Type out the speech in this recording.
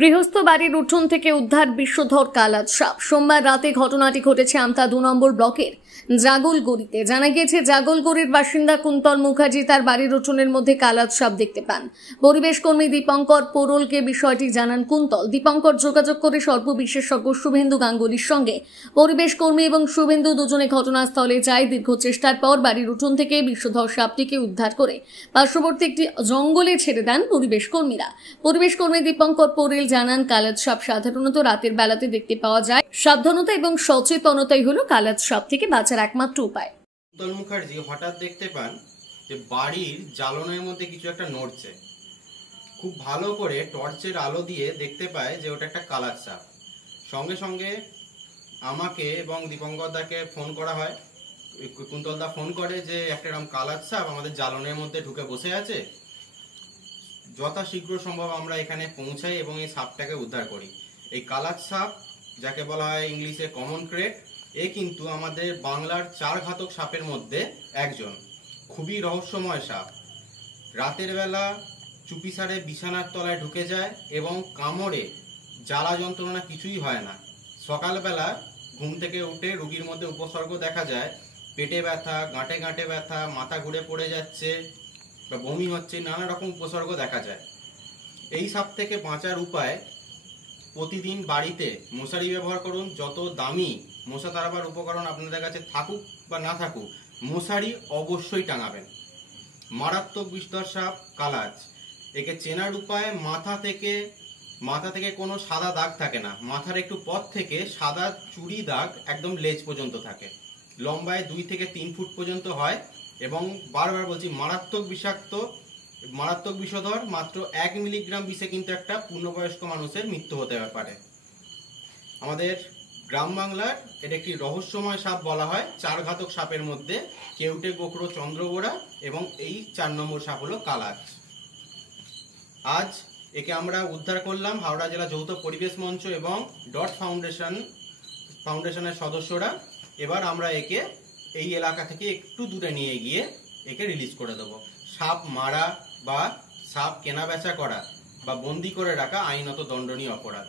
গৃহস্থ বাড়ির উঠোন থেকে উদ্ধার বিষধর কালাজ সাপ। সোমবার রাতে ঘটনাটি ঘটেছে আমতা 2 নম্বর ব্লকের জাগলগড়িতে। জানা গিয়েছে, জাগলগড়ির বাসিন্দা কুন্তল মুখার্জি তার বাড়ির উঠোনের মধ্যে কালাজ সাপ দেখতে পান। পরিবেশ কর্মী দীপঙ্কর পোরলকে বিষয়টি জানান কুন্তল। দীপঙ্কর যোগাযোগ করে সর্প বিশেষজ্ঞ শুভেন্দু গাঙ্গুলির সঙ্গে। পরিবেশ কর্মী এবং শুভেন্দু দুজনে ঘটনাস্থলে যায়। দীর্ঘ চেষ্টার পর বাড়ির উঠোন থেকে বিষধর সাপটিকে উদ্ধার করে পার্শ্ববর্তী একটি জঙ্গলে ছেড়ে দেন পরিবেশ কর্মীরা। পরিবেশ কর্মী দীপঙ্কর পোরেল জানান, কালাজ সাপ সাধারণত রাতের বেলাতে দেখতে পাওয়া যায়। সাবধানতা এবং সচেতনতাই হলো কালাজ সাপ থেকে বাঁচার একমাত্র উপায়। কুন্তল মুখার্জি হঠাৎ দেখতে পান যে বাড়ির জ্বালনের মধ্যে কিছু একটা নড়ছে। খুব ভালো করে টর্চের আলো দিয়ে দেখতে পায় যে ওটা একটা কালাজ সাপ। সঙ্গে সঙ্গে আমাকে এবং দীপঙ্কর দাকে ফোন করা হয়। কুন্তল দা ফোন করে যে একটা এরকম কালাজ সাপ আমাদের জ্বালনের মধ্যে ঢুকে বসে আছে। যথাশীঘ্র সম্ভব আমরা এখানে পৌঁছাই এবং এই সাপটাকে উদ্ধার করি। এই কালাজ সাপ, যাকে বলা হয় ইংলিশে কমন ক্রেট, এ কিন্তু আমাদের বাংলার 4 ঘাতক সাপের মধ্যে একজন। খুবই রহস্যময় সাপ। রাতের বেলা চুপিসারে বিছানার তলায় ঢুকে যায় এবং কামড়ে জ্বালা যন্ত্রণা কিছুই হয় না। সকালবেলা ঘুম থেকে উঠে রোগীর মধ্যে উপসর্গ দেখা যায় পেটে ব্যথা, গাঁটে গাঁটে ব্যথা, মাথা ঘুরে পড়ে যাচ্ছে বা বমি হচ্ছে, নানা রকম উপসর্গ দেখা যায়। এই সাপ থেকে বাঁচার উপায়, প্রতিদিন বাড়িতে মশারি ব্যবহার করুন। যত দামি মশা তাড়াবার উপকরণ আপনাদের কাছে থাকুক বা না থাকুক, মশারি অবশ্যই টাঙাবেন। মারাত্মক বিষধর সাপ কালাজ। একে চেনার উপায়, মাথা থেকে কোনো সাদা দাগ থাকে না। মাথার একটু পর থেকে সাদা চুড়ি দাগ একদম লেজ পর্যন্ত থাকে। লম্বায় 2 থেকে 3 ফুট পর্যন্ত হয় এবং বারবার বলছি, মারাত্মক বিষধর। মাত্র 1 মিলিগ্রাম বিষে কিন্তু একটা পূর্ণবয়স্ক মানুষের মৃত্যু হতে পারে। আমাদের গ্রাম বাংলার এটা একটি রহস্যময় সাপ বলা হয়। 4 ঘাতক সাপের মধ্যে কেউটে, গোখরো, চন্দ্রবোড়া এবং এই 4 নম্বর সাপ হলো কালাজ। আজ একে আমরা উদ্ধার করলাম হাওড়া জেলা যৌথ পরিবেশ মঞ্চ এবং ডট ফাউন্ডেশনের সদস্যরা। এবার আমরা একে এই এলাকা থেকে একটু দূরে নিয়ে গিয়ে একে রিলিজ করে দেবো। সাপ মারা বা সাপ কেনা বেচা করা বা বন্দি করে রাখা আইনত দণ্ডনীয় অপরাধ।